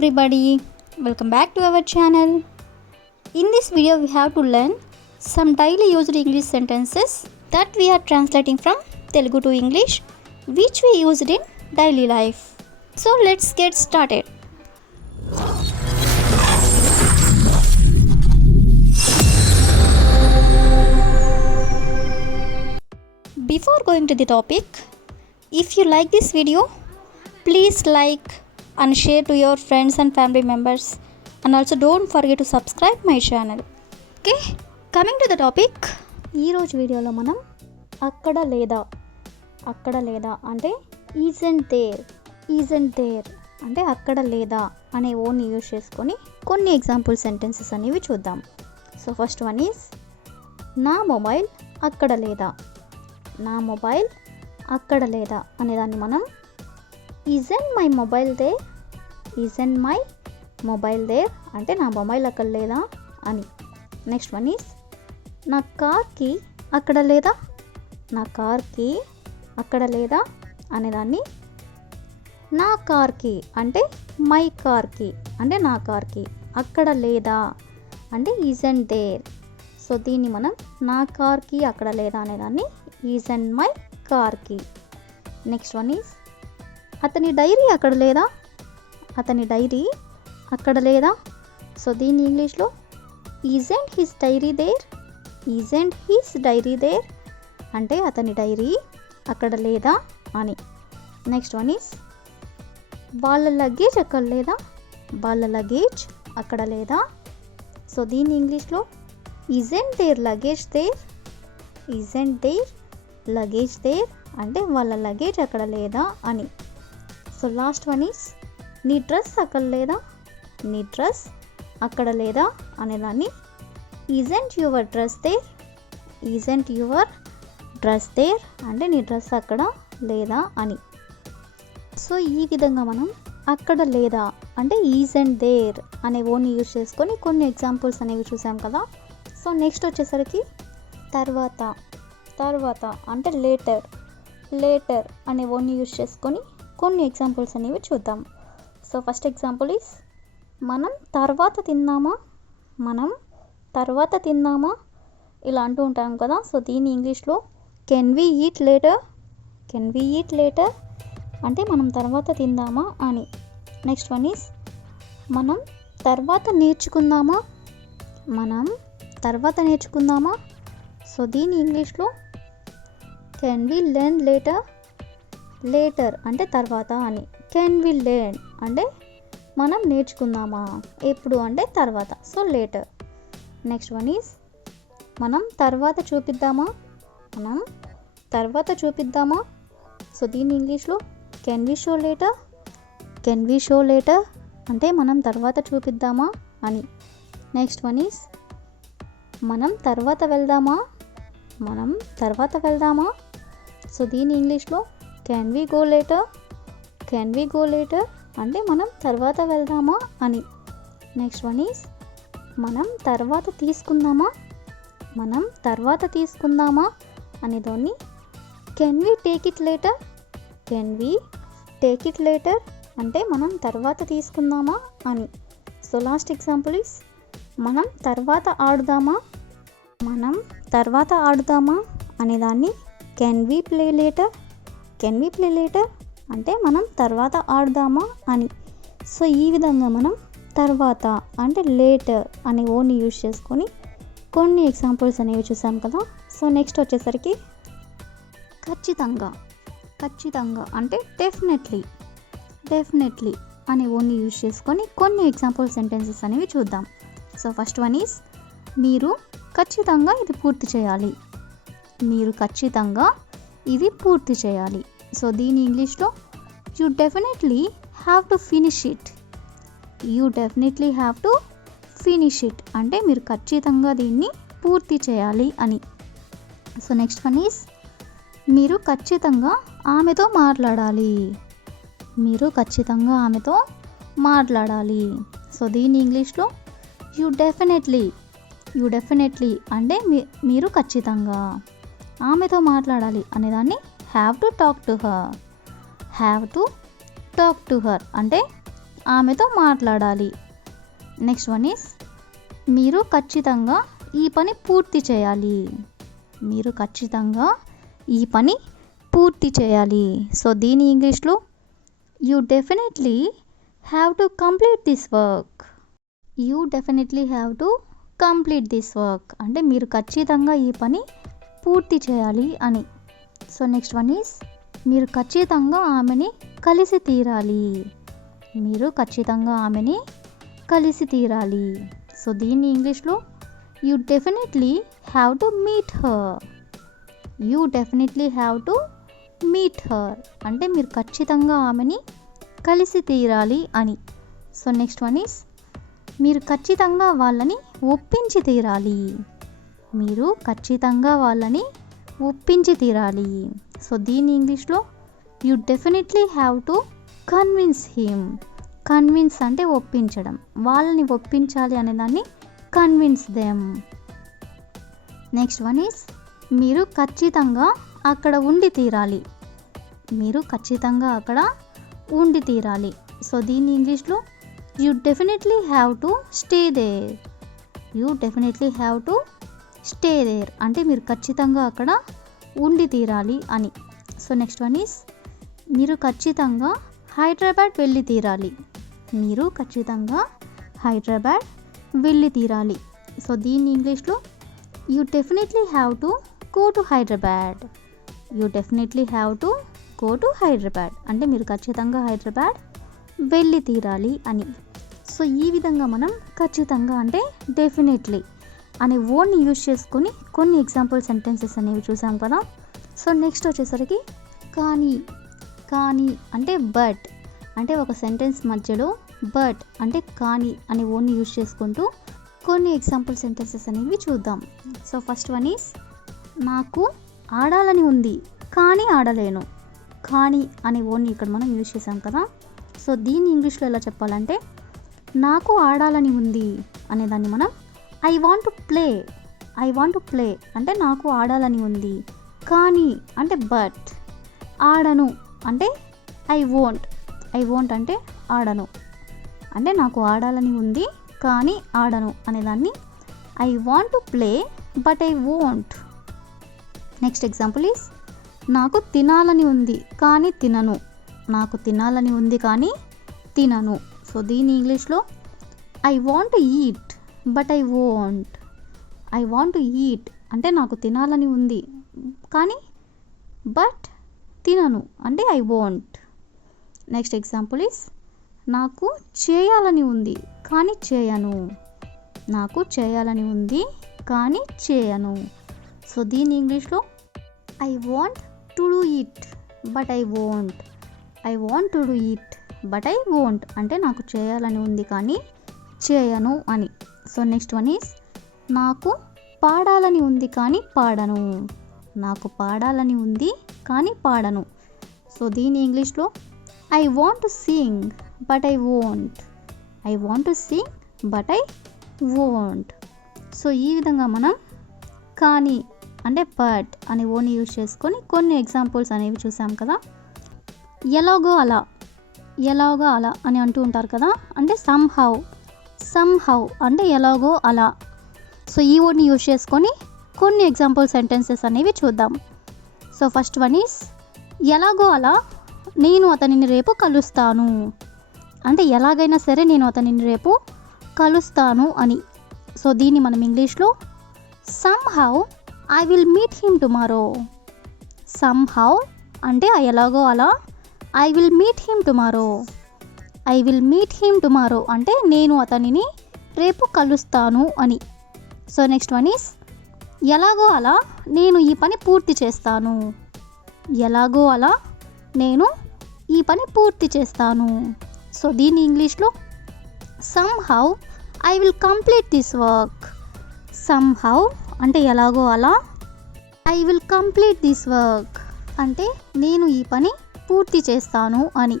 everybody, welcome back to our channel. In this video we have to learn some daily used English sentences that we are translating from Telugu to English which we used in daily life. So let's get started. Before going to the topic, if you like this video, please like and share to your friends and family members, and also don't forget to subscribe my channel. Okay, coming to the topic, ఈ రోజు వీడియోలో మనం అక్కడ లేదా అంటే isn't there అంటే అక్కడ లేదా అనే ఓన్ యూజ్ చేసుకొని కొన్ని ఎగ్జాంపుల్ సెంటెన్సెస్ అనేవి చూద్దాం. సో ఫస్ట్ వన్ ఈజ్ నా మొబైల్ అక్కడ లేదా అనేదాన్ని మనం isn't my mobile there అంటే నా మొబైల్ అక్కడ లేదా అని. నెక్స్ట్ వన్ ఈజ్ నా కార్కి అక్కడ లేదా అనేదాన్ని నా కార్కి అంటే మై కార్కి అంటే నా కార్కి అక్కడ లేదా అంటే isn't there. సో దీన్ని మనం నా కార్కి అక్కడ లేదా అనేదాన్ని isn't my కార్కి. నెక్స్ట్ వన్ ఈజ్ అతని డైరీ అక్కడ లేదా సో దీన్ని ఇంగ్లీష్లో isn't his diary there అంటే అతని డైరీ అక్కడ లేదా అని. నెక్స్ట్ వన్ ఈజ్ వాళ్ళ లగేజ్ అక్కడ లేదా సో దీన్ని ఇంగ్లీష్లో isn't their luggage there అంటే వాళ్ళ లగేజ్ అక్కడ లేదా అని. సో లాస్ట్ వన్ ఈజ్ నీ డ్రెస్ అక్కడ లేదా అనేదాన్ని isn't your dress there అంటే నీ డ్రెస్ అక్కడ లేదా అని. సో ఈ విధంగా మనం అక్కడ లేదా అంటే isn't there అనే ఓన్ యూజ్ చేసుకొని కొన్ని ఎగ్జాంపుల్స్ అనేవి చూసాం కదా. సో నెక్స్ట్ వచ్చేసరికి తర్వాత అంటే లేటర్ అనే ఓన్ యూజ్ చేసుకొని కొన్ని ఎగ్జాంపుల్స్ అనేవి చూద్దాం. సో ఫస్ట్ ఎగ్జాంపుల్ ఈస్ మనం తర్వాత తిందామా ఇలా అంటూ ఉంటాం కదా. సో దీన్ని ఇంగ్లీష్లో కెన్ వి ఈట్ లేటర్ అంటే మనం తర్వాత తిందామా అని. నెక్స్ట్ వన్ ఈస్ మనం తర్వాత నేర్చుకుందామా సో దీన్ని ఇంగ్లీష్లో కెన్ వి లెర్న్ లేటర్ అంటే తర్వాత అని. కెన్ వి లెర్న్ అంటే మనం నేర్చుకుందామా ఎప్పుడు అంటే తర్వాత so later. Next one is మనం తర్వాత చూపిద్దామా సో దీన్ని ఇంగ్లీష్లో కెన్ వి షో లేటర్ అంటే మనం తర్వాత చూపిద్దామా అని. నెక్స్ట్ వన్ ఈజ్ మనం తర్వాత వెళ్దామా సో దీని ఇంగ్లీష్లో కెన్ వి గో లేటర్ అంటే మనం తర్వాత వెళ్దామా అని. నెక్స్ట్ వన్ ఈజ్ మనం తర్వాత తీసుకుందామా అనేదాన్ని can we take it later అంటే మనం తర్వాత తీసుకుందామా అని. సో లాస్ట్ ఎగ్జాంపుల్ ఈజ్ మనం తర్వాత ఆడుదామా అనేదాన్ని కెన్ వి ప్లే లేటర్ అంటే మనం తర్వాత ఆడుదామా అని. సో ఈ విధంగా మనం తర్వాత అంటే లేటర్ అనే ఓన్ యూజ్ చేసుకొని కొన్ని ఎగ్జాంపుల్స్ అనేవి చూసాం కదా. సో నెక్స్ట్ వచ్చేసరికి ఖచ్చితంగా అంటే డెఫినెట్లీ అనే ఓన్ యూజ్ చేసుకొని కొన్ని ఎగ్జాంపుల్ సెంటెన్సెస్ అనేవి చూద్దాం. సో ఫస్ట్ వన్ ఈజ్ మీరు ఖచ్చితంగా ఇది పూర్తి చేయాలి సో దీని ఇంగ్లీష్లో you definitely have to finish it అంటే మీరు ఖచ్చితంగా దీన్ని పూర్తి చేయాలి అని. సో నెక్స్ట్ వన్ ఈజ్ మీరు ఖచ్చితంగా ఆమెతో మాట్లాడాలి సో దీని ఇంగ్లీష్లో యూ డెఫినెట్లీ అంటే మీరు ఖచ్చితంగా ఆమెతో మాట్లాడాలి అనేదాన్ని have to talk to her అంటే ఆమెతో మాట్లాడాలి. నెక్స్ట్ వన్ ఈస్ మీరు ఖచ్చితంగా ఈ పని పూర్తి చేయాలి. మీరు ఖచ్చితంగా ఈ పని పూర్తి చేయాలి. సో దీని ఇంగ్లీష్లో you definitely have to complete this work. You definitely have to complete this work అంటే మీరు ఖచ్చితంగా ఈ పని పూర్తి చేయాలి అని. సో నెక్స్ట్ వన్ ఈస్ మీరు ఖచ్చితంగా ఆమెని కలిసి తీరాలి. మీరు ఖచ్చితంగా ఆమెని కలిసి తీరాలి. సో దీన్ని ఇంగ్లీష్లో you definitely have to meet her. You definitely have to meet her అంటే మీరు ఖచ్చితంగా ఆమెని కలిసి తీరాలి అని. సో నెక్స్ట్ వన్ ఈస్ మీరు ఖచ్చితంగా వాళ్ళని ఒప్పించి తీరాలి. మీరు ఖచ్చితంగా వాళ్ళని ఒప్పించి తీరాలి. సో దీని ఇంగ్లీష్లో you definitely have to convince him. Convince అంటే ఒప్పించడం, వాళ్ళని ఒప్పించాలి అనే దాన్ని convince them. Next one is మీరు ఖచ్చితంగా అక్కడ ఉండి తీరాలి. మీరు ఖచ్చితంగా అక్కడ ఉండి తీరాలి. సో దీని ఇంగ్లీష్లో you definitely have to stay there. You definitely have to stay there అంటే మీరు ఖచ్చితంగా అక్కడ ఉండి తీరాలి అని. సో నెక్స్ట్ వన్ ఈస్ మీరు ఖచ్చితంగా హైదరాబాద్ వెళ్ళి తీరాలి. మీరు ఖచ్చితంగా హైదరాబాద్ వెళ్ళి తీరాలి. సో దీన్ని ఇంగ్లీష్లో you definitely have to go to Hyderabad. You definitely have to go to Hyderabad అంటే మీరు ఖచ్చితంగా హైదరాబాద్ వెళ్ళి తీరాలి అని. సో ఈ విధంగా మనం ఖచ్చితంగా అంటే డెఫినెట్లీ అనే వర్డ్ని యూజ్ చేసుకొని కొన్ని ఎగ్జాంపుల్ సెంటెన్సెస్ అనేవి చూసాం కదా. సో నెక్స్ట్ వచ్చేసరికి కానీ. కానీ అంటే బట్ అంటే ఒక సెంటెన్స్ మధ్యలో బట్ అంటే కానీ అనే వర్డ్ని యూజ్ చేసుకుంటూ కొన్ని ఎగ్జాంపుల్ సెంటెన్సెస్ అనేవి చూద్దాం. సో ఫస్ట్ వన్ ఈస్ నాకు ఆడాలని ఉంది కానీ ఆడలేను. కానీ అనే వర్డ్ని ఇక్కడ మనం యూజ్ చేసాం కదా. సో దీన్ని ఇంగ్లీష్లో ఎలా చెప్పాలంటే నాకు ఆడాలని ఉంది అనేదాన్ని మనం I want to play. I want to play అంటే నాకు ఆడాలని ఉంది. కానీ అంటే బట్. ఆడను అంటే ఐ వోంట్. ఐ వోంట్ అంటే ఆడను అంటే నాకు ఆడాలని ఉంది కానీ ఆడను అనేదాన్ని I want to play but I won't. Next example is నాకు తినాలని ఉంది కానీ తినను. నాకు తినాలని ఉంది కానీ తినను. సో దీని ఇంగ్లీష్లో I want to eat but I won't. I want to eat అంటే నాకు తినాలని ఉంది కానీ బట్ తినను అంటే I won't. Next example is నాకు చేయాలని ఉంది కానీ చేయను. నాకు చేయాలని ఉంది కానీ చేయను. సో దీని ఇంగ్లీష్లో I want to do it but I won't. I want to do it but I won't అంటే నాకు చేయాలని ఉంది కానీ చేయను అని. సో నెక్స్ట్ వన్ ఈస్ నాకు పాడాలని ఉంది కానీ పాడను. నాకు పాడాలని ఉంది కానీ పాడను. సో దీని ఇంగ్లీష్లో I want to sing but I won't. I want to sing but I won't. So ఈ విధంగా మనం కానీ అంటే బట్ అనే వర్డ్ని యూజ్ చేసుకొని కొన్ని ఎగ్జాంపుల్స్ అనేవి చూసాం కదా. ఎలాగో అలా. ఎలాగో అలా అని అంటూ ఉంటారు కదా అంటే సమ్హౌ. సమ్హౌ అంటే ఎలాగో అలా. సో ఈ వర్డ్ని యూజ్ చేసుకొని కొన్ని ఎగ్జాంపుల్ సెంటెన్సెస్ అనేవి చూద్దాం. సో ఫస్ట్ వన్ ఈస్ ఎలాగో అలా నేను అతనిని రేపు కలుస్తాను అంటే ఎలాగైనా సరే నేను అతనిని రేపు కలుస్తాను అని. సో దీన్ని మనం ఇంగ్లీష్లో somehow I will meet him tomorrow. Somehow అంటే ఎలాగో అలా I will meet him tomorrow. I will meet him tomorrow అంటే నేను అతనిని రేపు కలుస్తాను అని. సో నెక్స్ట్ వన్ ఈస్ ఎలాగో అలా నేను ఈ పని పూర్తి చేస్తాను. ఎలాగో అలా నేను ఈ పని పూర్తి చేస్తాను. సో దీన్ని ఇంగ్లీష్లో somehow I will complete this work. Somehow అంటే ఎలాగో అలా I will complete this work అంటే నేను ఈ పని పూర్తి చేస్తాను అని.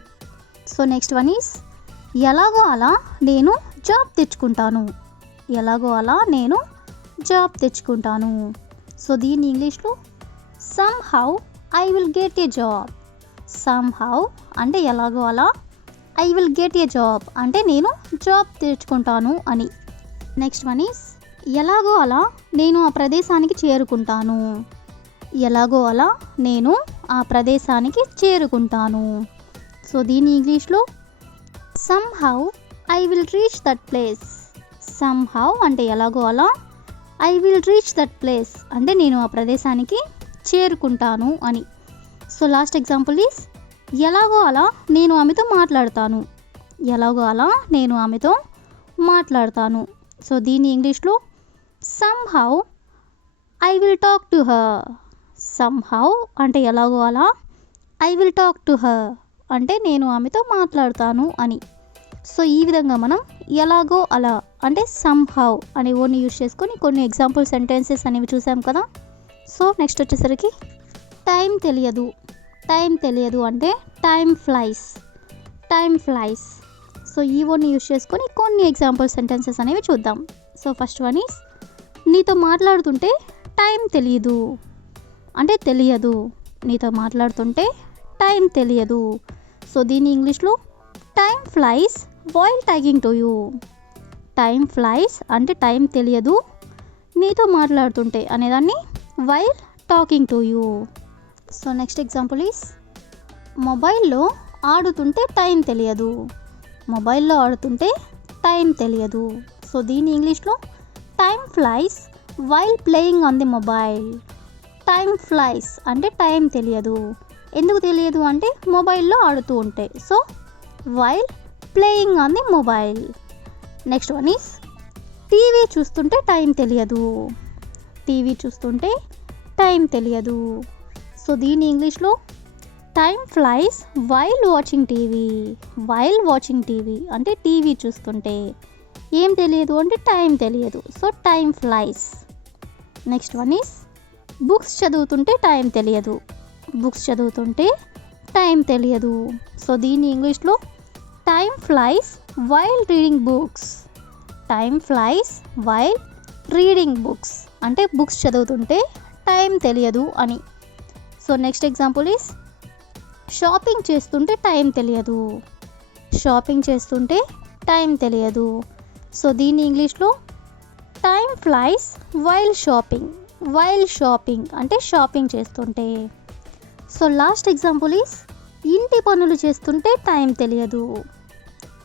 సో నెక్స్ట్ వన్ ఈస్ ఎలాగో అలా నేను జాబ్ తెచ్చుకుంటాను. ఎలాగో అలా నేను జాబ్ తెచ్చుకుంటాను. సో దీన్ని ఇంగ్లీష్లో somehow I will get a job. Somehow అంటే ఎలాగో అలా I will get a job అంటే నేను జాబ్ తెచ్చుకుంటాను అని. నెక్స్ట్ వన్ ఈస్ ఎలాగో అలా నేను ఆ ప్రదేశానికి చేరుకుంటాను. ఎలాగో అలా నేను ఆ ప్రదేశానికి చేరుకుంటాను. సో దీని ఇంగ్లీష్లో somehow I will reach that place. Somehow అంటే ఎలాగో అలా, I will reach that place అంటే నేను ఆ ప్రదేశానికి చేరుకుంటాను అని. సో లాస్ట్ ఎగ్జాంపుల్ ఈస్ ఎలాగో అలా నేను ఆమెతో మాట్లాడతాను. ఎలాగో అలా నేను ఆమెతో మాట్లాడతాను. సో దీని ఇంగ్లీష్లో somehow I will talk to her. Somehow అంటే ఎలాగో అలా, I will talk to her అంటే నేను ఆమెతో మాట్లాడతాను అని. సో ఈ విధంగా మనం ఎలాగో అలా అంటే సమ్హౌ అనే వర్డ్ని యూజ్ చేసుకొని కొన్ని ఎగ్జాంపుల్ సెంటెన్సెస్ అనేవి చూసాం కదా. సో నెక్స్ట్ వచ్చేసరికి టైం తెలియదు. టైం తెలియదు అంటే time flies. Time flies. So ఈ వర్డ్ని యూజ్ చేసుకొని కొన్ని ఎగ్జాంపుల్ సెంటెన్సెస్ అనేవి చూద్దాం. సో ఫస్ట్ వన్ ఈస్ నీతో మాట్లాడుతుంటే టైం తెలియదు అంటే తెలియదు. నీతో మాట్లాడుతుంటే టైం తెలియదు. సో దీని ఇంగ్లీష్లో time flies while talking to you. Time flies అంటే టైం తెలియదు, నీతో మాట్లాడుతుంటే అనేదాన్ని while talking to you. So next example is మొబైల్లో ఆడుతుంటే టైం తెలియదు. మొబైల్లో ఆడుతుంటే టైం తెలియదు. సో దీని ఇంగ్లీష్లో time flies while playing on the mobile. Time flies అంటే టైం తెలియదు. ఎందుకు తెలియదు అంటే మొబైల్లో ఆడుతూ ఉంటే. So while playing on the mobile. Next one is TV చూస్తుంటే టైం తెలియదు. టీవీ చూస్తుంటే టైం తెలియదు. సో దీని ఇంగ్లీష్లో time flies while watching TV. While watching TV అంటే టీవీ చూస్తుంటే. ఏం తెలియదు అంటే టైం తెలియదు. So time flies. Next one is books చదువుతుంటే టైం తెలియదు. బుక్స్ చదువుతుంటే టైం తెలియదు. సో దీని ఇంగ్లీష్లో time flies while reading books. Time flies while reading books అంటే బుక్స్ చదువుతుంటే టైం తెలియదు అని. So next example is shopping చేస్తుంటే టైం తెలియదు. షాపింగ్ చేస్తుంటే టైం తెలియదు. సో దీని ఇంగ్లీష్లో time flies while shopping. While shopping అంటే షాపింగ్ చేస్తుంటే. సో లాస్ట్ ఎగ్జాంపుల్ ఈస్ ఇంటి పనులు చేస్తుంటే టైం తెలియదు.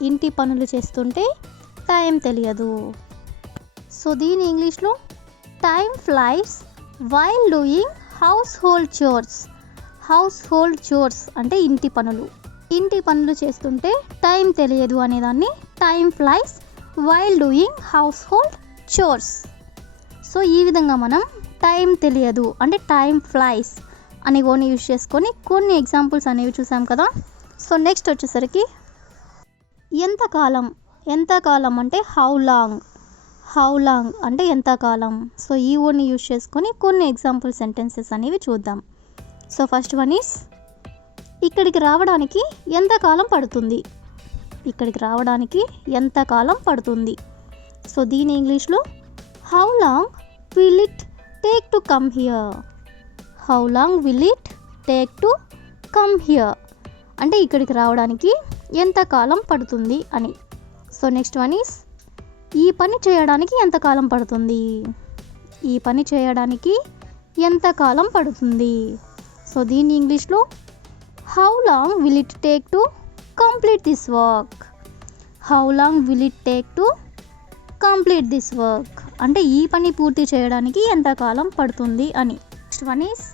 ఇంటి పనులు చేస్తుంటే టైం తెలియదు. సో దీని ఇంగ్లీష్లో time flies while doing house hold chores. House hold chores అంటే ఇంటి పనులు. ఇంటి పనులు చేస్తుంటే టైం తెలియదు అనేదాన్ని time flies while doing house hold chores. So ఈ విధంగా మనం టైం తెలియదు అంటే టైం ఫ్లైస్ అని కొన్ని యూజ్ చేసుకొని కొన్ని ఎగ్జాంపుల్స్ అనేవి చూసాం కదా. సో నెక్స్ట్ వచ్చేసరికి ఎంతకాలం. ఎంతకాలం అంటే హౌ లాంగ్. హౌ లాంగ్ అంటే ఎంతకాలం. సో ఈ వర్డ్ని యూజ్ చేసుకొని కొన్ని ఎగ్జాంపుల్ సెంటెన్సెస్ అనేవి చూద్దాం. సో ఫస్ట్ వన్ ఈస్ ఇక్కడికి రావడానికి ఎంతకాలం పడుతుంది. ఇక్కడికి రావడానికి ఎంతకాలం పడుతుంది. సో దీని ఇంగ్లీష్లో how long will it take to come here. How long will it take to come here అంటే ఇక్కడికి రావడానికి ఎంతకాలం పడుతుంది అని. సో నెక్స్ట్ వన్ ఈస్ ఈ పని చేయడానికి ఎంతకాలం పడుతుంది. ఈ పని చేయడానికి ఎంతకాలం పడుతుంది. సో దీని ఇంగ్లీష్లో how long will it take to complete this work. How long will it take to complete this work అంటే ఈ పని పూర్తి చేయడానికి ఎంతకాలం పడుతుంది అని. నెక్స్ట్ వన్ ఈస్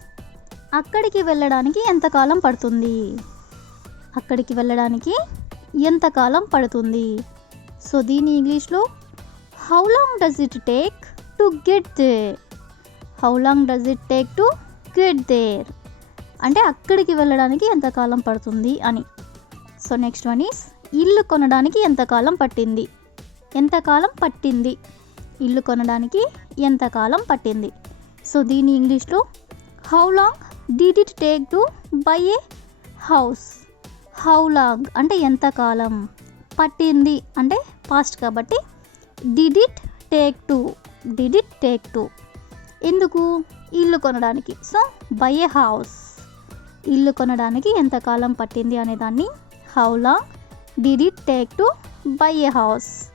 అక్కడికి వెళ్ళడానికి ఎంతకాలం పడుతుంది. అక్కడికి వెళ్ళడానికి ఎంతకాలం పడుతుంది. సో దీని ఇంగ్లీష్లో how long does it take to get there. How long does it take to get there అంటే అక్కడికి వెళ్ళడానికి ఎంతకాలం పడుతుంది అని. సో నెక్స్ట్ వన్ ఈస్ ఇల్లు కొనడానికి ఎంతకాలం పట్టింది. ఎంతకాలం పట్టింది. ఇల్లు కొనడానికి ఎంతకాలం పట్టింది. సో దీని ఇంగ్లీష్లో how long did it take to buy A house. How long అంటే ఎంతకాలం, పట్టింది అంటే పాస్ట్ కాబట్టి did it take to. Did it take to ఎందుకు ఇల్లు కొనడానికి. సో బై ఏ హౌస్ ఇల్లు కొనడానికి ఎంతకాలం పట్టింది అనేదాన్ని how long did it take to buy a house?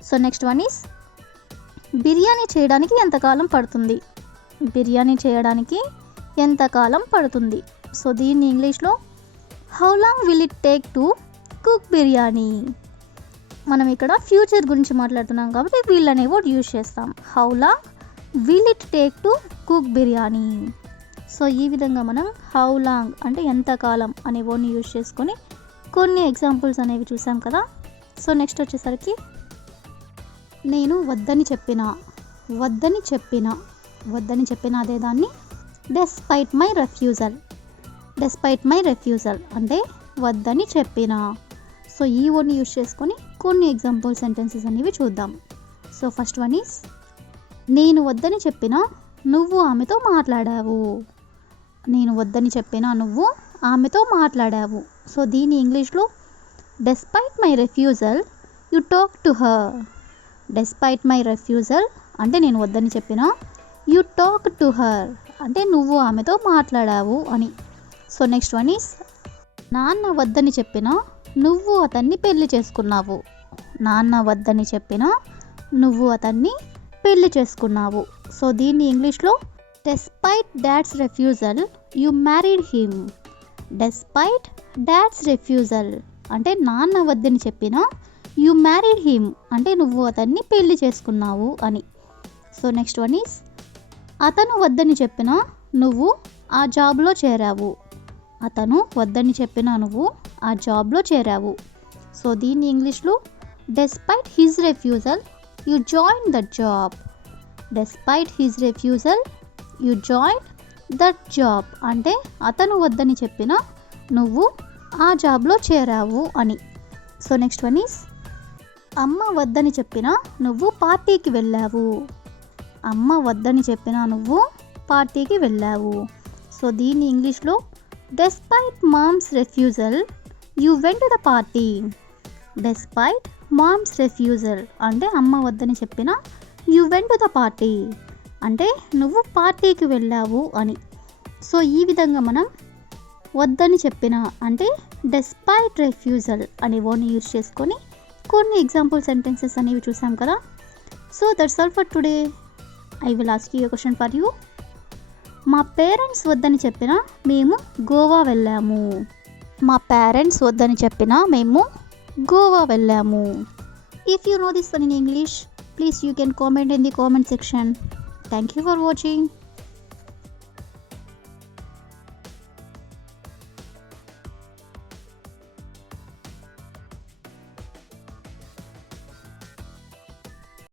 So next one is biryani చేయడానికి ఎంతకాలం పడుతుంది? బిర్యానీ చేయడానికి ఎంతకాలం పడుతుంది? సో దీన్ని ఇంగ్లీష్లో how long will it take to cook biryani. మనం ఇక్కడ ఫ్యూచర్ గురించి మాట్లాడుతున్నాం కాబట్టి విల్ అనే వర్డ్ యూజ్ చేస్తాం. How long will it take to cook biryani. So ఈ విధంగా మనం హౌ లాంగ్ అంటే ఎంతకాలం అనే వర్డ్ని యూజ్ చేసుకొని కొన్ని ఎగ్జాంపుల్స్ అనేవి చూసాం కదా. సో నెక్స్ట్ వచ్చేసరికి నేను వద్దని చెప్పిన అదే దాన్ని డెస్పైట్ మై రెఫ్యూజల్ అంటే వద్దని చెప్పిన. సో ఈ వర్డ్ని యూజ్ చేసుకొని కొన్ని ఎగ్జాంపుల్ సెంటెన్సెస్ అనేవి చూద్దాం. సో ఫస్ట్ వన్ ఈస్ నేను వద్దని చెప్పినా నువ్వు ఆమెతో మాట్లాడావు. సో దీని ఇంగ్లీష్లో despite my refusal you talk to her. అంటే నేను వద్దని చెప్పినా యు టాక్ టు హర్ అంటే నువ్వు ఆమెతో మాట్లాడావు అని. సో నెక్స్ట్ వన్ ఈస్ నాన్న వద్దని చెప్పినా నువ్వు అతన్ని పెళ్లి చేసుకున్నావు. సో దీన్ని ఇంగ్లీష్లో despite dad's refusal you married him. అంటే నాన్న వద్దని చెప్పినా యు మ్యారీడ్ హిమ్ అంటే నువ్వు అతన్ని పెళ్లి చేసుకున్నావు అని. సో నెక్స్ట్ వన్ ఈస్ అతను వద్దని చెప్పినా నువ్వు ఆ జాబ్లో చేరావు. సో దీన్ని ఇంగ్లీష్లో despite his refusal you join that job అంటే అతను వద్దని చెప్పినా నువ్వు ఆ జాబ్లో చేరావు అని. సో నెక్స్ట్ వన్ ఈస్ అమ్మ వద్దని చెప్పినా నువ్వు పార్టీకి వెళ్ళావు. సో దీన్ని ఇంగ్లీష్లో despite mom's refusal you went to the party. అంటే అమ్మ వద్దని చెప్పినా you went to the party అంటే నువ్వు పార్టీకి వెళ్ళావు అని. సో ఈ విధంగా మనం వద్దని చెప్పిన అంటే డెస్పైట్ రెఫ్యూజల్ అనే వర్డ్ని యూజ్ చేసుకొని కొన్ని ఎగ్జాంపుల్ సెంటెన్సెస్ అనేవి చూసాం కదా. So that's all for today. I will ask you a question for you. మా పేరెంట్స్ వద్దని చెప్పినా మేము గోవా వెళ్ళాము. If you know this one in English, please you can comment in the comment section. Thank you for watching.